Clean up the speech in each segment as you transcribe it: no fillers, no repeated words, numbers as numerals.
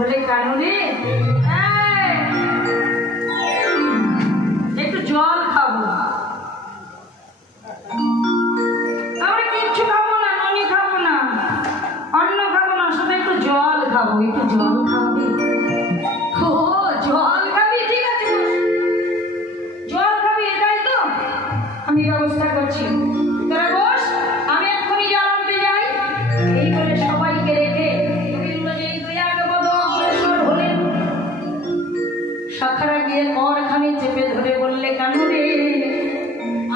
বলে কারণে একটু জল খাবো, আমরা কিচ্ছু খাবো না, ননি খাবো না, অন্ন খাবো না, শুধু একটু জল খাবো। একটু জল খাবে? ও জল খাবি, ঠিক আছে জল খাবি, এটাই তো আমি ব্যবস্থা করছি, তোরা বস, আমি এক্ষুনি জল আনতে যাই। এই বলে সবাইকে রেখে সখারা গিয়ে করখানি চেপে ধরে বললে, কেন রে,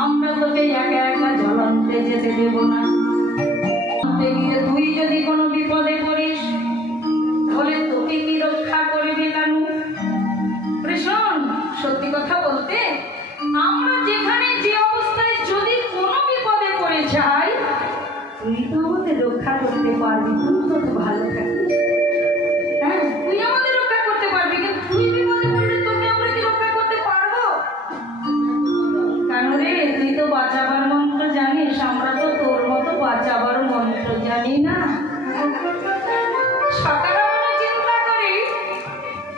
আমরা তোকে একা একা জল আনতে যেতে দেবো না, আনতে গিয়ে তুই যদি কোনো বিপদে পড়িস তাহলে তোকে কি রক্ষা করবে কানু? শোন, সত্যি কথা বলতে আমরা যেখানে যে অবস্থায় যদি কোনো বিপদে পড়ে যাই, তুই তো আমাদের রক্ষা করতে পারবি, তুই তো ভালো থাকিস, হ্যাঁ তুই আমাদের রক্ষা করতে পারবি, কিন্তু তুই বিপদে পড়লে তোকে আমরা কি রক্ষা করতে পারবো? কেন রে, তুই তো বাঁচাবার মন্ত্র জানিস, আমরা তো তোর মতো বাঁচাবার মন্ত্র জানি না। সকালে চিন্তা করি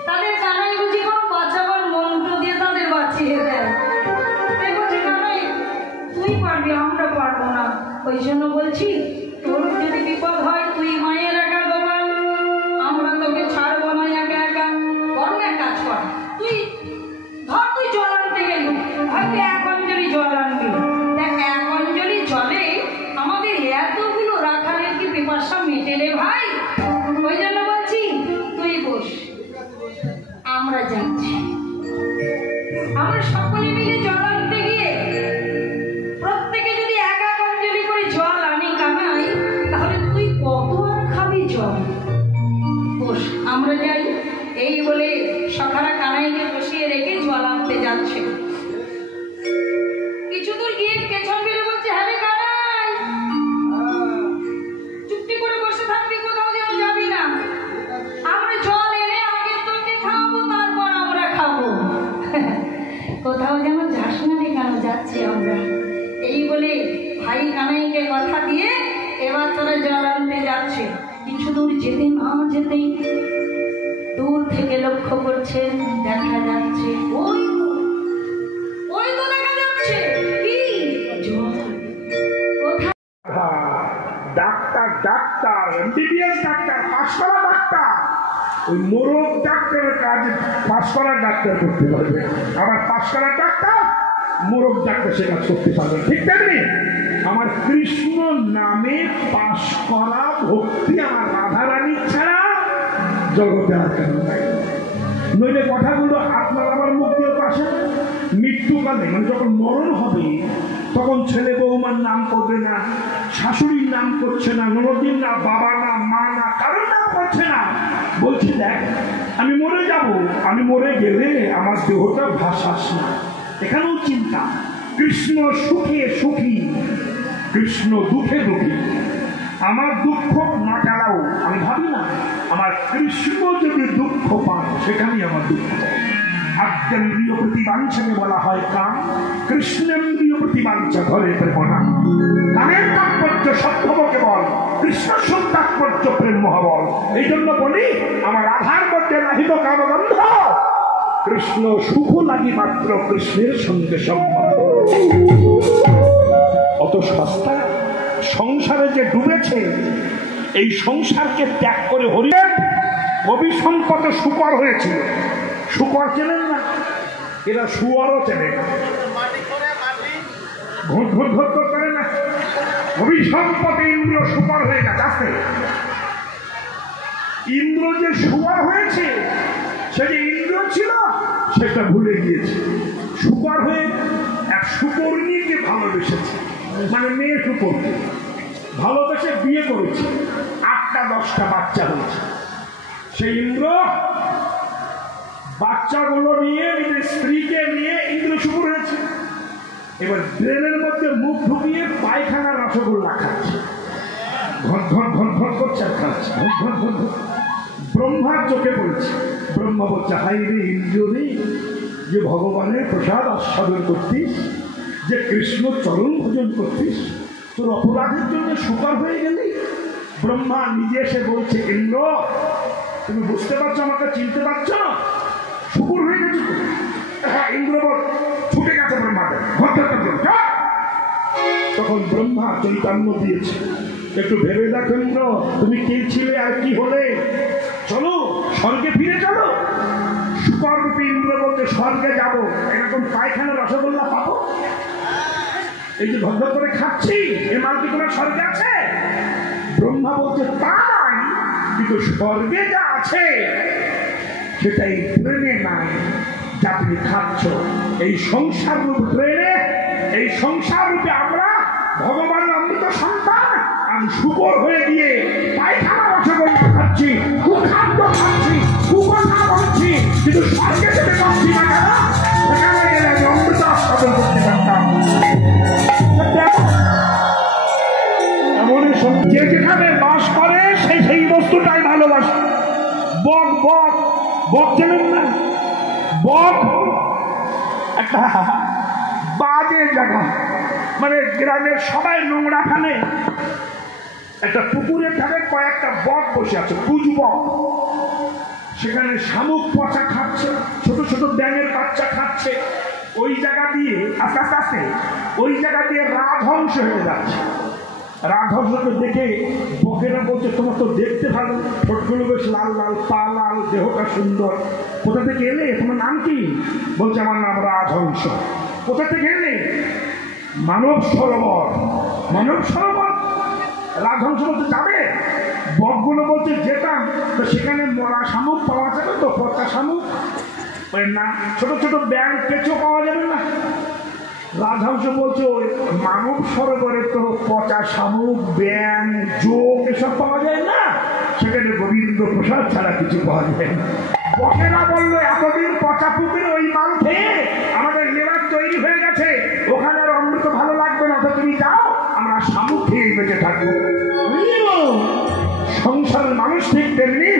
তাদের কানাই বুঝি কোন বাঁচাবার মন্ত্র দিয়ে তাদের বাঁচিয়ে দেয়, বলছি কানাই তুই পারবি, আমরা পারবো না, ওই জন্য বলছি তোর যদি বিপদ হয় তুই মায়ের একা গোপাল, আমরা তোকে ছাড়বো না একা একা। বরং এক কাজ কর, তুই ধর তুই জল আনতে গেলি, হয়তো 1 অঞ্জলি জল আনবি, দেখ 1 অঞ্জলি জলে আমাদের এতগুলো রাখালের কি পিপাসা মেটে রে ভাই? ওই জন্য বলছি তুই বস, আমরা যাচ্ছি। আমরা সকলে মিলে জল আনতে গিয়ে প্রত্যেকে যদি 1 অঞ্জলি করে জল আনি কানাই, তাহলে তুই কত আর খাবি জল? বস, আমরা যাই। এই বলে সখারা কানাইকে বসিয়ে রেখে জল আনতে যাচ্ছে। কিছু দূর গিয়ে পেছন ফিরে বলছে, হ্যাঁ রে কানাই, চুপটি করে বসে থাকবি, কোথাও যেন যাবি না, আমরা জল এনে আগে তোকে খাবো, তারপর আমরা খাবো। কোথাও যেন যাস না রে, কেন যাচ্ছি আমরা। এই বলে ভাই কানাইকে কথা দিয়ে এবার তারা জল আনতে যাচ্ছে। কিছু দূর যেতে না যেতেই দূর থেকে লক্ষ্য করছে, দেখা যাচ্ছে ওই তো দেখা যাচ্ছে কি জল। ডাক্তার ডাক্তার এমবিবিএস ডাক্তার, পাশ করা ডাক্তার, ওই মোরগ ডাক্তারের কাজ পাশ করা ডাক্তার করতে পারবে, আবার পাশ করা ডাক্তার মোরগ ডাক্তার সে কাজ করতে পারবে। ঠিক তেমনি আমার কৃষ্ণ নামে পাশ করা ভক্তি আমার রাধারানী ছাড়া জগতে আর কেন নাই। নইলে কথাগুলো আপনার আমার মুখ দিয়ে পাশে মৃত্যুকালে, মানে যখন মরণ হবে তখন ছেলে বৌমার নাম করবে না, শাশুড়ির নাম করছে না, ননদিন না, বাবা না, মা না, কারোর নাম করছে না। বলছি দেখ আমি মরে যাব, আমি মরে গেলে আমার দেহটা ভাসাস না, এখানেও চিন্তা। কৃষ্ণ সুখে সুখী, কৃষ্ণ দুঃখে দুঃখী। আমার দুঃখ না টালাও আমি ভাবি না, আমার কৃষ্ণ যদি দুঃখ পান সেখানেই আমার দুঃখ। আজ্ঞেন্দ্রীয় প্রতিবাঞ্ছাকে বলা হয় কাম, কৃষ্ণেন্দ্রীয় প্রতিবাঞ্ছা ধরে প্রেমনা। কামের তাৎপর্য সত্যব কেবল, কৃষ্ণ সুখ তাৎপর্য প্রেম মহাবল। এই জন্য বলি আমার আধার মধ্যে নাহিত কামগন্ধ, কৃষ্ণ সুখ লাগি মাত্র কৃষ্ণের সঙ্গে সম্বন্ধ। অত সস্তা সংসারে যে ডুবেছে, এই সংসারকে ত্যাগ করে হরিলেন। কবি সম্পদ শুকর হয়েছিল, শুকর চেনেন না, এরা শুয়ারও চেনে না, ঘুট ঘুট ঘুট করে না। কবি সম্পদ ইন্দ্র শুকর হয়ে গেছে। আসতে ইন্দ্র যে শুয়ার হয়েছে, সে যে ইন্দ্র ছিল সেটা ভুলে গিয়েছে, শুকর হয়ে এক শুকরনিকে ভালোবেসেছে, মানে মেয়ে শুকরকে ভালোবেসে বিয়ে করেছে, 8টা 10টা বাচ্চা হয়েছে। সেই ইন্দ্র বাচ্চাগুলো নিয়ে নিজের স্ত্রীকে নিয়ে ইন্দ্র শুকর হয়েছে। এবার ড্রেনের মধ্যে মুখ ঢুকিয়ে পায়খানা রসগোল্লা খাচ্ছে, ঘন ঘন ঘন ঘন করছে আর খাচ্ছে, ঘন ঘন ঘন ঘন। ব্রহ্মার চোখে পড়েছে, ব্রহ্মা বলছে, হাই রে ইন্দ্র রে, যে ভগবানের প্রসাদ আস্বাদন করতিস, যে কৃষ্ণ চরণ ভোজন করতিস, তোর অপরাধের জন্য শুকর হয়ে গেলি। ব্রহ্মা নিজে এসে বলছে, ইন্দ্র তুমি বুঝতে পারছো, আমাকে চিনতে পারছো না? শুকুর হয়ে গেছে। হ্যাঁ, ইন্দ্রবর ছুটে গেছে ব্রহ্মাকে। তখন ব্রহ্মা চৈতন্য দিয়েছে, একটু ভেবে দেখো ইন্দ্র, তুমি কে ছিলে আর কি হলে? চলো স্বর্গে ফিরে চলো। শুকর রূপী ইন্দ্র বলতে স্বর্গে যাবো, এরকম পায়খানা রসগোল্লা পাবো? এই যে ভদ্র করে খাচ্ছি, এ মাল কি তোমার স্বর্গে আছে? ব্রহ্মা বলছে তা নাই, কিন্তু স্বর্গে যা আছে সেটাই ট্রেনে নাই যা তুমি খাচ্ছ। এই সংসার রূপ ট্রেনে, এই সংসার রূপে আমরা ভগবানের অমৃত সন্তান। আমি শুকর হয়ে গিয়ে পায়খানা রসগোল্লা খাচ্ছি, কুখাদ্য খাচ্ছি, কুকথা বলছি, কিন্তু স্বর্গে যেতে পারছি না কেন? সেখানে গেলে আমি অমৃত আস্বাদন করতে পারতাম। এমনই যে যেখানে বাস করে সেই সেই বস্তুটাই ভালোবাসে। বক বক বক চেনেন না? বক একটা বাজে জায়গা, মানে গ্রামের সবাই নোংরা খানে, একটা পুকুরের ধারে কয়েকটা বক বসে আছে, কুজবক। সেখানে শামুক পচা খাচ্ছে, ছোট ছোট ব্যাঙের বাচ্চা খাচ্ছে। ওই জায়গা দিয়ে আস্তে আস্তে আস্তে ওই জায়গা দিয়ে রাজহংস হয়ে যাচ্ছে। রাজহংসকে দেখে বকেরা বলছে তোমার তো দেখতে ভালো, ঠোঁটগুলো বেশ লাল লাল, পা লাল, দেহটা সুন্দর, কোথা থেকে এলে? তোমার নাম কি? বলছে আমার নাম রাজহংস। কোথা থেকে এলে? মানব সরোবর। মানব সরোবর? রাজহংস বলতে যাবে? বকগুলো বলছে যেতাম, তো সেখানে মরা শামুক পাওয়া যাবে তো? পচা শামুক না, ছোট ছোট ব্যাঙ কেঁচো পাওয়া যাবে না? রাজহংস বলছে মানব সরোবরে তো পচা শামুক, ব্যাঙ, জোক এসব পাওয়া যায় না, সেখানে গোবিন্দ প্রসাদ ছাড়া কিছু পাওয়া যায় না। বকেরা বললো এতদিন পচা পুকুরে ওই মাল খেয়ে আমাদের লেবার তৈরি হয়ে গেছে, ওখানে আর অমৃত ভালো লাগবে না, তো তুমি যাও, আমরা শামুক খেয়ে বেঁচে থাকবো। সংসারের মানুষ ঠিক তেমনি,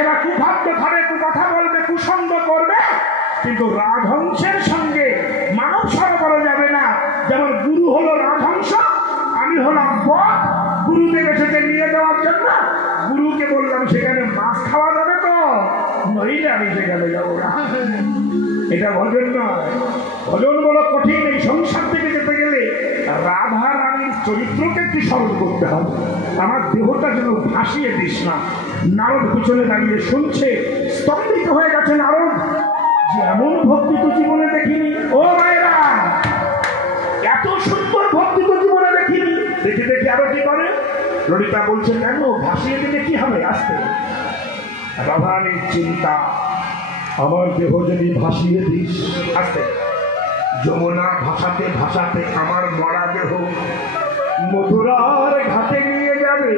এরা কুখাদ্য খাবে, কুকথা বলবে, কুসঙ্গ করবে, কিন্তু রাজহংসের সঙ্গে মানব সরোবরে যাবে না। যেমন গুরু হলো রাজহংস, আমি হলাম বক। গুরুদেব এসেছে নিয়ে দেওয়ার জন্য, গুরুকে বললাম সেখানে মাছ খাওয়া যাবে তো, নইলে আমি সেখানে যাবো না। এটা ভজন নয়, ভজন বড় কঠিন। এই সংসার থেকে যেতে গেলে রাধা রানীর চরিত্রকে একটু স্মরণ করতে হবে। আমার দেহটা যেন ভাসিয়ে দিস না। নারদ পিছনে দাঁড়িয়ে শুনছে, স্তম্ভিত হয়ে গেছে নারদ, যে এমন ভক্তি তো জীবনে দেখিনি। ও মায়েরা, এত সুন্দর ভক্তি তো জীবনে দেখিনি। দেখে দেখে আরো কি করে? ললিতা বলছে কেন ভাসিয়ে দিলে কি হবে? আসতে রাধারানীর চিন্তা, আমার দেহ যদি ভাসিয়ে দিস, আসতে যমুনা ভাসাতে ভাসাতে আমার মরা দেহ মথুরার ঘাটে নিয়ে যাবে।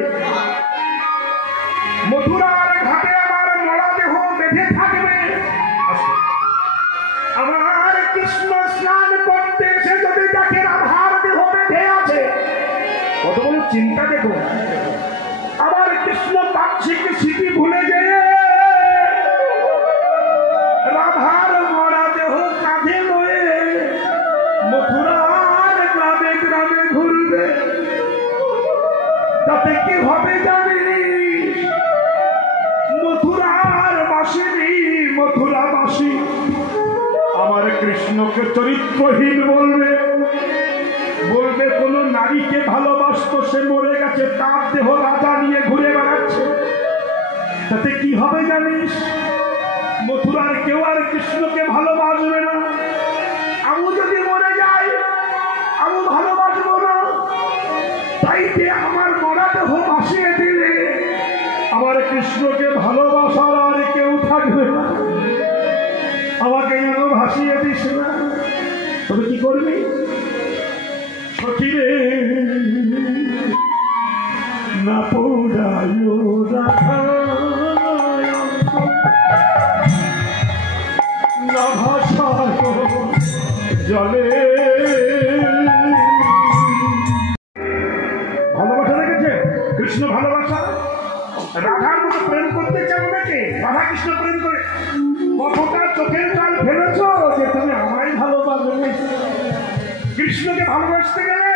মথুরার ঘাটে আমার মরা দেহ বেঁধে থাকবে। আমার কৃষ্ণ স্নান করতে এসে যদি দেখে রাধার দেহ বেঁধে আছে, কত বড় চিন্তা দেখো। আমার কৃষ্ণ পাক্ষিক স্মৃতি ভুলে যেয়ে রাধার মরা দেহ কাঁধে লয়ে মথুরার গ্রামে গ্রামে ঘুরবে। তাতে কি হবে জানিস? মথুরার বাসিনী, মথুরাবাসী আমার কৃষ্ণকে চরিত্রহীন বলবে, বলবে কোন নারীকে ভালোবাসত, সে মরে গেছে, তার দেহ রাজা নিয়ে ঘুরে বেড়াচ্ছে। তাতে কি হবে জানিস? মথুরার কেউ আর কৃষ্ণকে ভালোবাসবে না। আমি যদি মরে যাই, আমি ভালোবাসবো না। তাইতে আমার মরা দেহ ভাসিয়ে দিলে আমার কৃষ্ণকে ভালোবাসার আর কেউ থাকবে না। আমাকে যেন ভাসিয়ে দিস না। তবে কি করবি? সখিরে না পৌঁছায় না ভাষায় জলে। ভালোবাসা দেখেছে? কৃষ্ণ ভালোবাসা। রাধার মতো প্রেম করতে চাও নাকি? রাধা কৃষ্ণ প্রেম করে কতটা চোখের জল ফেলেছ যে তুমি আমায় ভালোবাসবে। কৃষ্ণকে ভালোবাসতে গেলে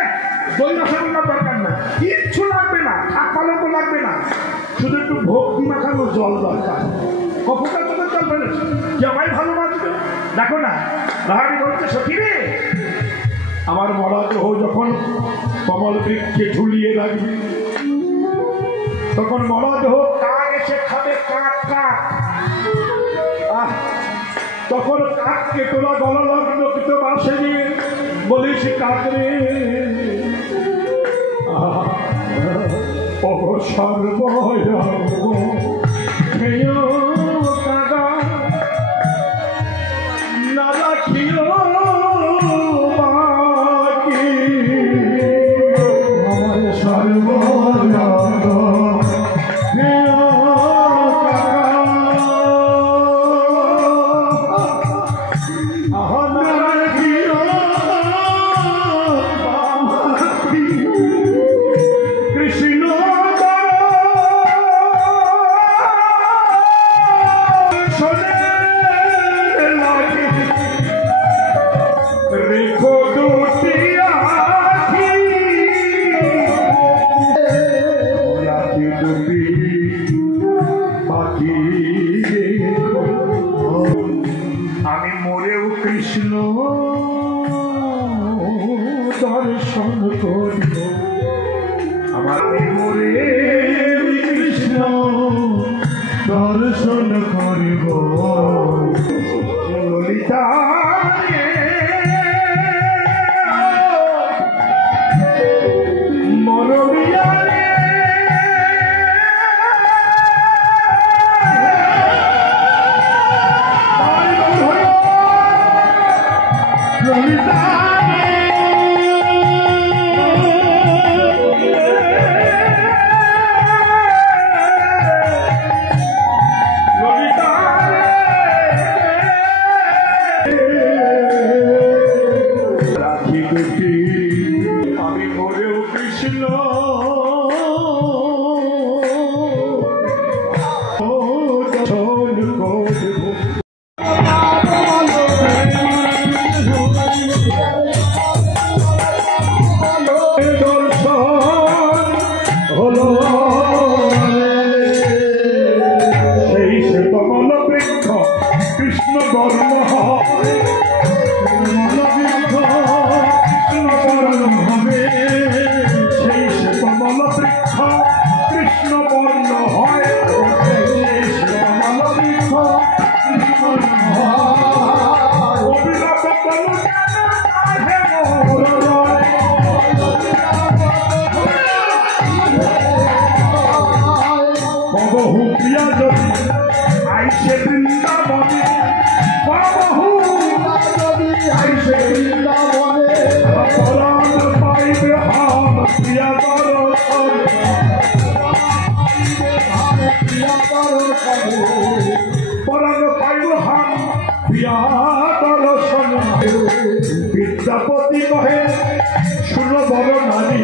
দই রসগোল্লার দরকার না, কিচ্ছু লাগবে না, থাক পালঙ্ক লাগবে না, শুধু একটু ভক্তি মাখানো জল দরকার। কপুটার চোখে জল ফেলেছে, যে আমায় ভালোবাসবে। দেখো না, রাহানি বলছে সখী রে, আমার মরা দেহ যখন কমল বৃক্ষে ঝুলিয়ে রাখবে, তখন মরা দেহ কাক এসে খাবে, কাক কাক। তখন কাককে তোরা গলা লগ্ন কিন্তু বাসে নিয়ে বলিস কাক রে, না রাখিও বাকি আমার সর্বজগ আমি মরেও কৃষ্ণ দর্শন করিব, আমার মরে কৃষ্ণ দর্শন করিব। ললিতা মরবিয়া আমি মরেও কৃষ্ণ দর্শন করব। হলো সেই সে কমল বৃক্ষ কৃষ্ণ বর্ণ হবে, সেই সে কমল বৃক্ষ কৃষ্ণ বর্ণ হয়, সেই সে কমল বৃক্ষ কৃষ্ণ অবিরত বল বহু প্রিয়া যদি আইসে বৃন্দাবনে, বহু যদি আইসে বৃন্দাবনে পরাণ পাইবে হাম প্রিয়া দর্শন, পরাণ পাইব হাম প্রিয়া দর্শন। বিদ্যাপতি কহে শুনো বড় নারী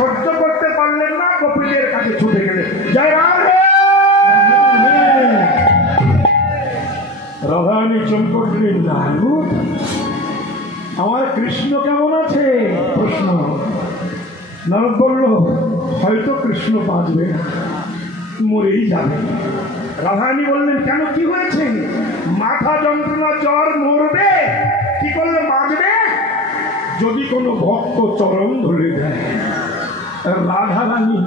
সহ্য করতে পারলেন না, গোপীদের কাছে ছুটে গেলেন। জয় রাধারানী চমকে উঠলেন, লালু আমার কৃষ্ণ কেমন আছে? প্রশ্ন। নারদ বলল, হয়তো কৃষ্ণ বাঁচবে না, মরেই যাবে। রাধারানী বললেন, কেন কি হয়েছে? মাথা যন্ত্রণা, জ্বর, মরবে। কি করলে বাঁচবে? যদি কোনো ভক্ত চরণ ধরে দেয়। রাধারানী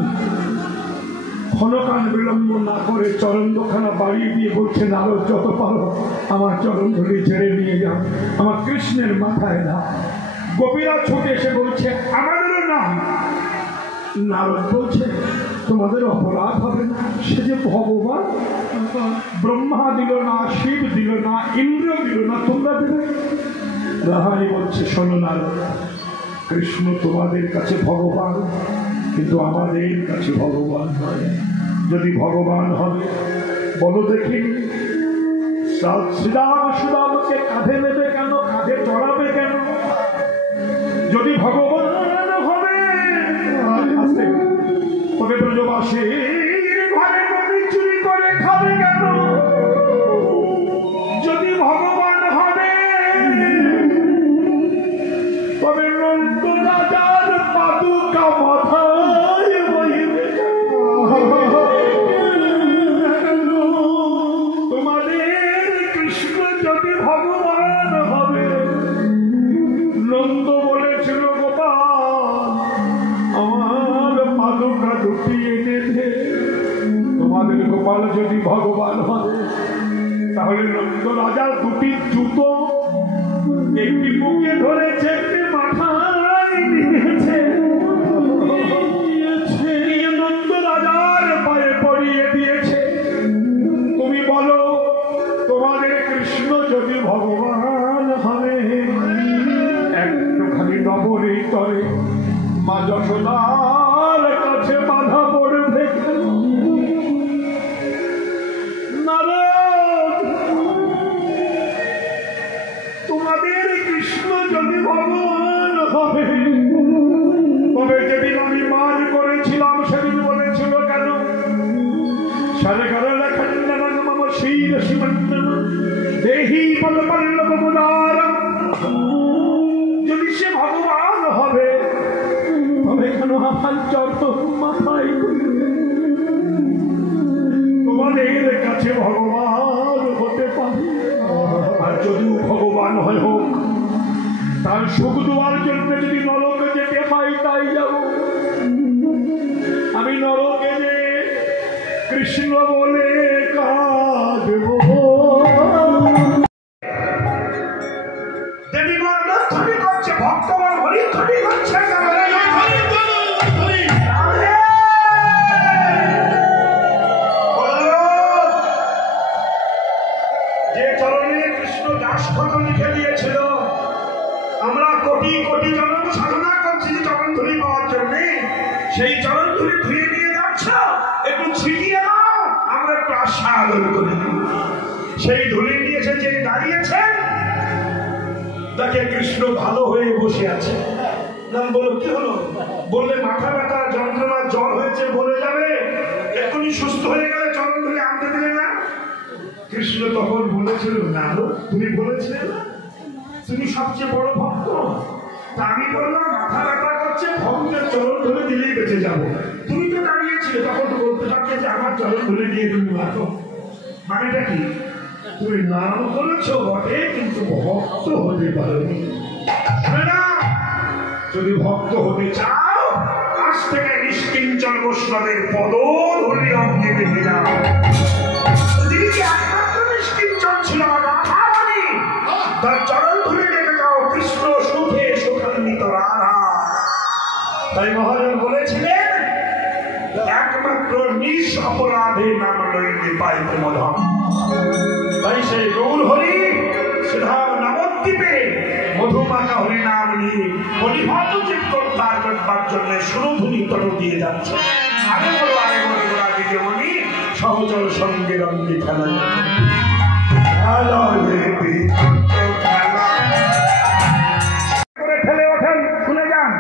ক্ষণকাল বিলম্ব না করে চরণ দোখানা বাড়িয়ে দিয়ে বলছে, নারদ যত পারো আমার চরণ ধরে ছেড়ে নিয়ে যাও, আমার কৃষ্ণের মাথায় না। গোপীরা ছুটে এসে বলছে, আমাদেরও না। নারদ বলছে, তোমাদের অপরাধ হবে না, সে যে ভগবান, ব্রহ্মা দিল না, শিব দিল না, ইন্দ্র দিল না, তোমরা দেবে? রাধারানী বলছে, শোনো নারদ, কৃষ্ণ তোমাদের কাছে ভগবান, কিন্তু আমাদের কাছে ভগবান নয়। যদি ভগবান হবে বলো দেখি, শ্রীরাম সুদামকে কাঁধে নেবে কেন, কাঁধে চড়াবে কেন? যদি ভগবান হবে তবে ব্রজবাসী ঘরে নদী চুরি করে খাবে কেন? যদি ভগবান হবে তবে নন্দ রাজার পাদুকা মাথায় বহিবে কেন? তোমাদের কৃষ্ণ যদি ভগবান হবে, নন্দ বলেছিল গোপাল আমার পাদুকা দুটি এনে দে। তোমাদের গোপাল যদি ভগবান হবে তাহলে নন্দ রাজার দুটি জুতো, একটি বুকে ধরেছে, একটি মাথায় নিয়েছে, নন্দ রাজার পায়ে পরিয়ে দিয়েছে। তুমি বলো তোমাদের কৃষ্ণ যদি ভগবান হবে, একটুখানি নবরী তরে মা যশোদার কাছে বাধা পড়বে কেন? নারদ, তোমাদের কৃষ্ণ যদি ভগবান হবে তবে যেদিন আমি মার করেছিলাম সেদিন বলেছিল কেন সারে গরলা খণ্ডন মম শীল শিবন্দন দেহি পদ পল্লব মুদার? যদি সে ভগবান হবে তবে কেন আমার চর্ত মাথায়? তোমাদের কাছে ভগবান হতে পারে, আর যদিও ভগবান হয় হোক, তার সুখ দেওয়ার জন্য যদি নরকে যেতে হয় তাই যাব। আমি নরকে যে কৃষ্ণ বলে কাঁদব। দেবীগণ ধ্বনি করছে, ভক্তগণ হরি ধ্বনি করছে, যে চরণে কৃষ্ণ দাসখত লিখে দিয়েছিল। আমরা কোটি কোটি জন্ম সাধনা করছি যে চরণ ধুলি পাওয়ার জন্য, সেই চরণ ধুলি ধুয়ে নিয়ে যাচ্ছ, একটু ছিটিয়ে দাও, আমরা একটু আস্বাদন করি। সেই ধুলি নিয়ে এসে যে দাঁড়িয়েছেন তাকে কৃষ্ণ ভালো হয়ে বসে আছে। নাম বলো কি হলো? বললে মাথা ব্যথা যন্ত্রণা জ্বর হয়েছে বলে যাবে, এখনই সুস্থ হয়ে গেলে চরণ ধুলি আনতে দিলে না। কৃষ্ণ তখন বলেছিল না, তুমি বলেছিলে না তুমি সবচেয়ে বড় ভক্ত, তা আমি বললাম মাথা ব্যথা করছে, ভক্তের চরণ ধরে দিলেই বেঁচে যাবো। তুমি তো দাঁড়িয়েছিলে, তখন তো বলতে পারছে যে আমার চরণ ধরে দিয়ে তুমি রাখো। মানেটা কি? তুমি নাম করেছো বটে কিন্তু ভক্ত হতে পারোনি। যদি ভক্ত হতে চাও আজ থেকে নিষ্কিঞ্চন বৈষ্ণবের পদ ধরে অঙ্গে বেঁধে যাও। নিষ্কিঞ্চন ছিল রাধারানী, তার চরণ ধরে রেখে যাও কৃষ্ণ সুখে সুখান্বিত রাধা। তাই মহাজন বলেছিলেন একমাত্র নিজ অপরাধে নাম লইতে পাইতে মধম। তাই সেই গৌর হরি শ্রীধাম নবদ্বীপে মধুমাখা হরি নাম নিয়ে হরিভক্ত চিত্তোদ্ধার করবার জন্য সুরধুনি তট দিয়ে যাচ্ছে। আরে বলো আগে যেমনই সহচর সঙ্গে রঙ্গি খেলা করে ফেলে ওঠেন। শুনে যান,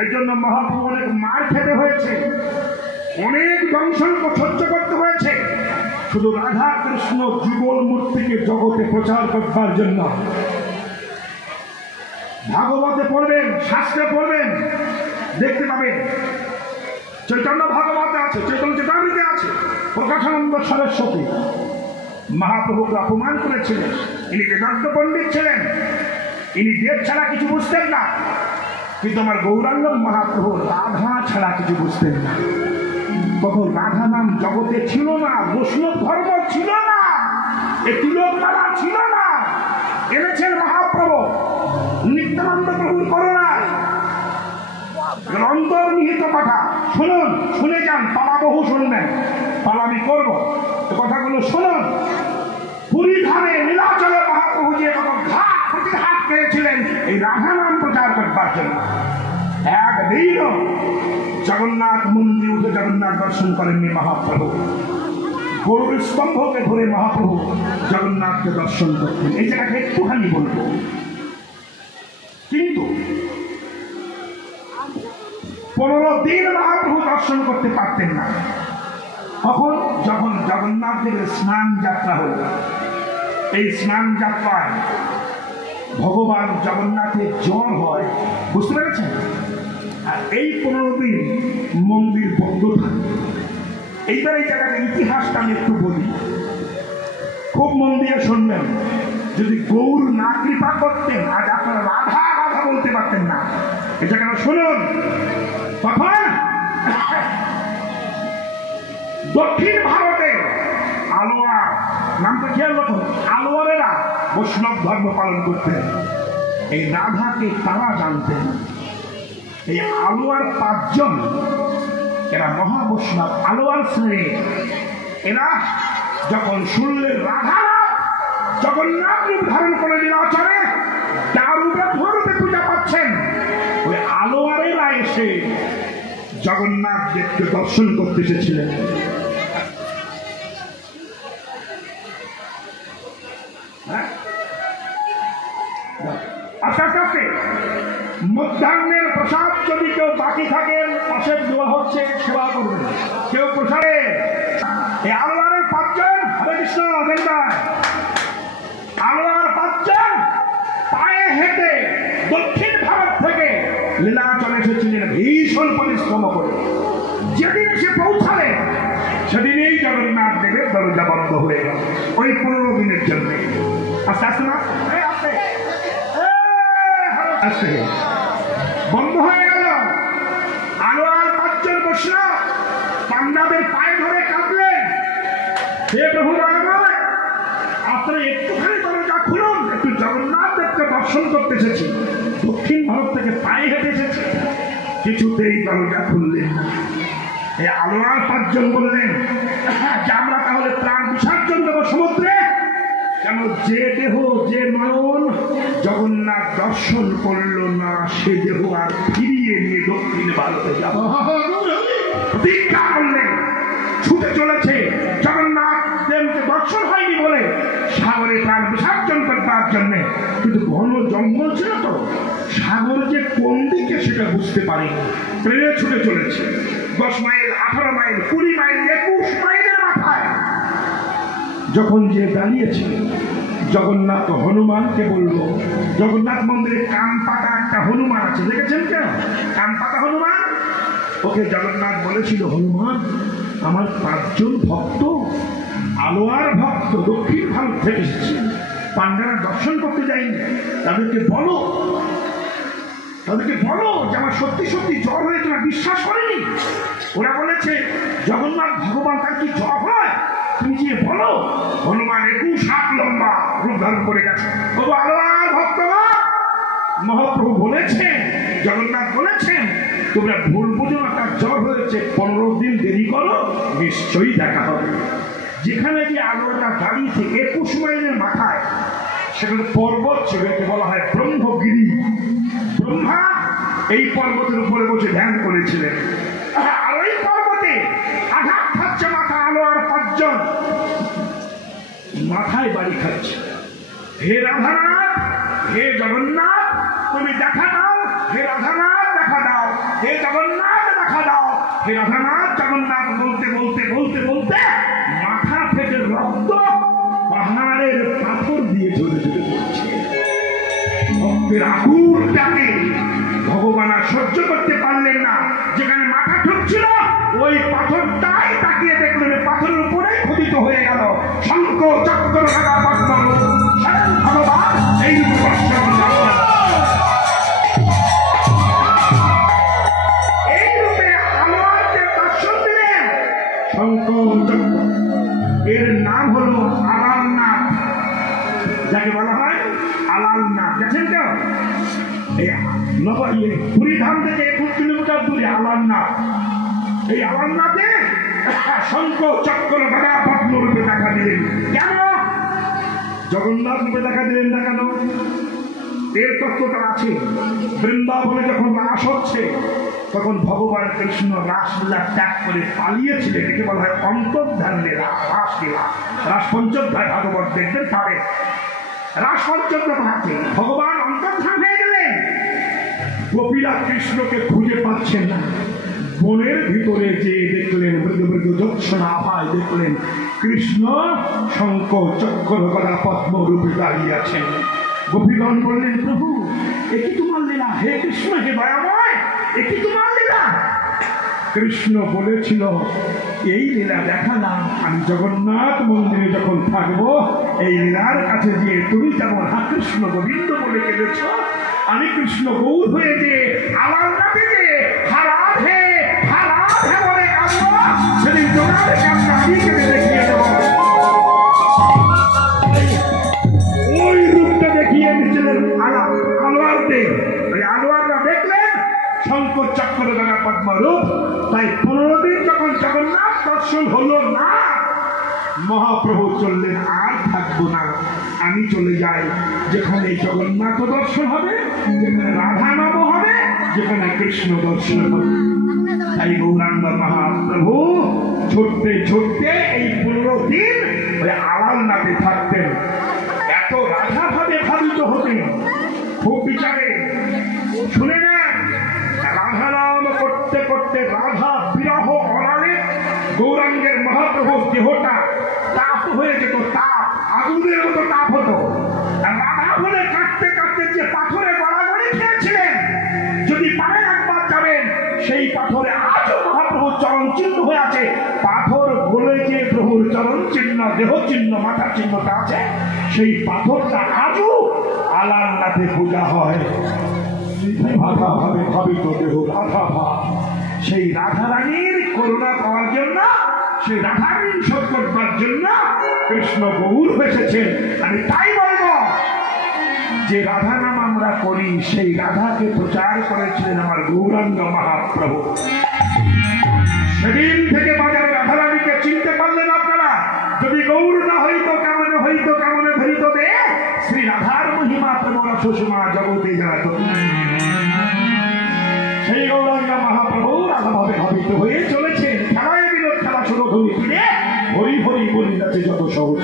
এর জন্য মহাপ্রভু অনেক মার খেতে হয়েছে, অনেক দংশন সহ্য করতে হয়েছে, শুধু রাধা কৃষ্ণ যুগল মূর্তিকে জগতে প্রচার করবার জন্য। ভাগবতে পড়বেন, শাস্ত্রে পড়বেন, দেখতে পাবেন চৈতন্য ভাগবতে আছে, চৈতন্য চেতামৃতে আছে। প্রকাশানন্দ সরস্বতী মহাপ্রভুকে অপমান করেছিলেন। ইনি বেদান্ত পণ্ডিত ছিলেন, ইনি দেব ছাড়া কিছু বুঝতেন না, কিন্তু আমার গৌরাঙ্গ মহাপ্রভু রাধা ছাড়া কিছু বুঝতেন না। তখন রাধা নাম জগতে ছিল না, বৈষ্ণব ধর্ম ছিল না, এ তিলকমালা ছিল না। এনেছেন মহাপ্রভু নিত্যানন্দ প্রভুর করুণায়, অন্তর্নিহিত কথা। শুনুন, শুনে যান, পালা বহু শুনবেন, পালা আমি করবো, কথাগুলো শুনুন। পুরী ধামে নীলাচলে মহাপ্রভু যে কত ঘাট প্রতি হাত পেয়েছিলেন এই রাধা নাম প্রচার করবার জন্য। একদিন জগন্নাথ মন্দির উঠে জগন্নাথ দর্শন করেননি মহাপ্রভু। গরুর স্তম্ভকে ধরে মহাপ্রভু জগন্নাথকে দর্শন করতেন। এই জায়গাটা একটুখানি বলবো, কিন্তু 15 দিন মহাপ্রভু দর্শন করতে পারতেন না। তখন যখন জগন্নাথ দেবের স্নান যাত্রা হল, এই স্নান যাত্রায় ভগবান জগন্নাথের জ্বর হয়, বুঝতে পেরেছেন? আর এই 15 দিন মন্দির বন্ধ থাকে। এইবার এই জায়গাটা ইতিহাসটা আমি একটু বলি, খুব মন দিয়ে শুনবেন। যদি গৌর না কৃপা করতেন আজ আপনারা রাধা রাধা বলতে পারতেন না। এই জায়গাটা শুনুন। তখন দক্ষিণ ভারতে আলোয়ার নামটা খেয়াল রাখুন, আলোয়ারেরা বৈষ্ণব ধর্ম পালন করতেন। এই রাধাকে তারা জানতেন। এই আলোয়ার 5 জন, এরা মহাবৈষ্ণব আলোয়ার শ্রেণী। এরা যখন শুনলেন রাধা জগন্নাথ রূপ ধারণ করে নীলাচলে দারুকে ধরতে পূজা পাচ্ছেন, ওই আলোয়ারেরা এসে জগন্নাথ দেবকে দর্শন করতে এসেছিলেন। আস্তে আস্তে আস্তে মধ্যাহ্নের প্রসাদ যদি কেউ বাকি থাকেন, পাশে দেওয়া হচ্ছে, সেবা করবেন। কেউ প্রসাদে এই আলোয়ারের 5 জন, হরে কৃষ্ণ বেন্দায়, আলোয়ার 5 জন পায়ে হেঁটে দক্ষিণ ভারত থেকে লীলাচলে এসেছিলেন ভীষণ পরিশ্রম করে। যেদিন সে পৌঁছালেন সেদিনই জগন্নাথ দেবের দরজা বন্ধ হয়ে গেল, ওই 15 দিনের জন্য। আস্তে আস্তে না আস্তে বন্ধ হয়ে গেল। আলোয়ার 5 জন বৈষ্ণব পান্ডাদের পায়ে ধরে কাঁদলেন, হে প্রভু দয়াময়, আপনারা একটুখানি দরজা খুলুন, একটু জগন্নাথ দেবকে দর্শন করতে এসেছি। দক্ষিণ ভারত থেকে পায়ে হেঁটে এসেছে, কিছুতেই দরজা খুললেন না। এই আলোয়ার 5 জন বললেন যে আমরা তাহলে প্রাণ বিসর্জন দেবো সমুদ্রে। কেন? যে দেহ যে নয়ন জগন্নাথ দর্শন করল না, সে দেহ আর ফিরিয়ে নিয়ে দক্ষিণ ভারতে যাব। প্রতিজ্ঞা করলেন, ছুটে চলেছে। জগন্নাথ দেবকে দর্শন হয়নি বলে সাগরে প্রাণ বিসর্জন করবার জন্যে, কিন্তু ঘন জঙ্গল ছিল তো, সাগর যে কোন দিকে সেটা বুঝতে পারেনি, ট্রেনে ছুটে চলেছে। 10 মাইল, 18 মাইল, 20 মাইল, 21 মাইলের মাথায় যখন যে দাঁড়িয়েছে, জগন্নাথ হনুমানকে বলল, জগন্নাথ মন্দিরে কান পাতা একটা হনুমান আছে, দেখেছেন কেন? কান পাতা হনুমান। ওকে জগন্নাথ বলেছিল, হনুমান আমার 5 জন ভক্ত, আলোয়ার ভক্ত, দক্ষিণ ভারত থেকে এসেছে, পান্ডারা দর্শন করতে যায়নি, তাদেরকে বলো যে আমার সত্যি সত্যি জ্বর হয়ে তোমরা বিশ্বাস করেনি। ওরা বলেছে জগন্নাথ ভগবান তার কি জ্বর হয়, তুমি গিয়ে বলো। হনুমান 21 হাত লম্বা রূপ ধারণ করে গেছে। ও আলোয়ার ভক্ত, মহাপ্রভু বলেছেন, জগন্নাথ বলেছেন, তোমরা ভুল বুঝো না, তার জ্বর হয়েছে, 15 দিন দেরি করো, নিশ্চয়ই দেখা হবে। যেখানে যে আলোটা দাঁড়িয়েছে 21 মাইলের মাথায়, সেখানে পর্বত ছিল, একে বলা হয় ব্রহ্মগিরি। ব্রহ্মা এই পর্বতের উপরে বসে ধ্যান করেছিলেন। আর ওই পর্বতে আঘাত খাচ্ছে মাথা আলোয়ার 5 জন, মাথায় বাড়ি খাচ্ছে। হে রাধানাথ, হে জগন্নাথ, তুমি দেখা দাও। হে রাধানাথ দেখা দাও, হে জগন্নাথ দেখা দাও। হে রাধানাথ জগন্নাথ বলতে বলতে বলতে বলতে মাথা থেকে রক্ত পাহাড়ের পাথর দিয়ে ঝরে ঝরে পড়ছে। ভক্তের আকুলটাকে ভগবান আর সহ্য করতে পারলেন না। যেখানে মাথা ঠুকছিল ওই পাথরটাই তাকিয়ে দেখলেন, পাথরের উপরে খোদিত হয়ে গেল শঙ্খ চক্র গদা পদ্ম স্বয়ং ভগবান এই রূপে আলোয়ারকে দর্শন দিলেন। শঙ্খ চক্র, এর নাম হলো আলালনাথ, যাকে বলা হয় আলালনাথ। দেখেন কেউ? পুরীধাম থেকে 21 কিলোমিটার দূরে আলালনাথ। এই আলালনাথে শঙ্খ চক্র গদা পদ্ম রূপে দেখা দিলেন। কেন জগন্নাথ রূপে দেখা দিলেন না কেন? এর তত্ত্বটা আছে। বৃন্দাবনে যখন রাস হচ্ছে, তখন ভগবান কৃষ্ণ রাসলীলা ত্যাগ করে পালিয়েছিলেন। একে বলা হয় অন্তর্ধান লীলা, রাসলীলা। রাস পঞ্চোধ্যায় ভাগবত দেখবেন পাবেন। রাস পঞ্চোধ্যায় ভাবছেন ভগবান অন্তর্ধান হয়ে গেলেন। গোপীরা কৃষ্ণকে খুঁজে পাচ্ছেন না। বনের ভিতরে যে দেখলেন মৃদু মৃদু জ্যোৎস্না আভায় দেখলেন কৃষ্ণ শঙ্খ চক্র গদা পদ্মরূপে দাঁড়িয়ে আছেন। গোপীগণ বললেন, প্রভু এ কি তোমার লীলা? হে কৃষ্ণ, হে দয়াময়, এ কি তোমার লীলা? কৃষ্ণ বলেছিল, এই লীলা দেখালাম আমি জগন্নাথ মন্দিরে যখন থাকবো, এই লীলার কাছে গিয়ে তুমি যেমন হা কৃষ্ণ গোবিন্দ বলে কেঁদেছ, আমি কৃষ্ণ গৌর হয়ে যে আলাদাতে যে হারাধে হারাধে বলে কাঁদবো, সেদিন তোমার কাঁদটা আমি কেঁদে দেখিয়ে দেবো। ওই রূপটা দেখিয়ে দিচ্ছিলেন আলোয়ারদের। ওই আলোয়াররা দেখলেন শঙ্খ চক্র গদা পদ্ম রূপ। তাই 15 দিন যখন জগন্নাথ দর্শন হলো না, মহাপ্রভু চললেন, আর থাকবো না, আমি চলে যাই। যেখানে জগন্নাথ দর্শন হবে, যেখানে রাধা নাম হবে, যেখানে কৃষ্ণ দর্শন হবে। তাই গৌরাঙ্গ মহাপ্রভু ছুটতে ছুটতে এই 15 দিন ওই আলালনাথে থাকতেন। এত রাধা ভাবে ভাবিত হতেন, খুব বিচারে শুনে নেন। রাধা নাম করতে করতে রাধা বিরহ অরালে গৌরাঙ্গের মহাপ্রভুর দেহটা তাপ হয়ে যেত, তাপ আগুনের মতো তাপ হতো। আর রাধা বলে কাটতে কাটতে যে পাথরে গড়াগড়ি খেয়েছিলেন, যদি পারেন একবার যাবেন, সেই পাথরে আজও মহাপ্রভুর চরণ চিহ্ন হয়ে আছে। পাথর বলে যে প্রভুর চরণ চিহ্ন, দেহ চিহ্ন, মাথার চিহ্নটা আছে, সেই পাথরটা আজও আলালনাথে পূজা হয়। রাধা ভাবে ভাবিত দেহ রাধা ভাব। সেই রাধা রানীর করুণা পাওয়ার জন্য, সেই রাধা রানীর শোধ করবার জন্য কৃষ্ণ গৌর এসেছেন। আমি তাই বলবো যে রাধা নাম আমরা করি, সেই রাধাকে প্রচার করেছিলেন আমার গৌরাঙ্গ মহাপ্রভু। সেদিন থেকে বাজারে রাধা রানীকে চিনতে পারলেন আপনারা। যদি গৌর না হইতো কেমন হইতো, কেমন ধরিত দে শ্রী রাধার মহিমা প্রেমরা সুষমা জগতে জানাত। সেই গৌরাঙ্গ মহাপ্রভু রাধা ভাবে ভাবিত হয়ে চলেছেন। খেলায় বিনোদ খেলা শুরু হয়ে হরি হরি বলি যাচ্ছে যত সহজ।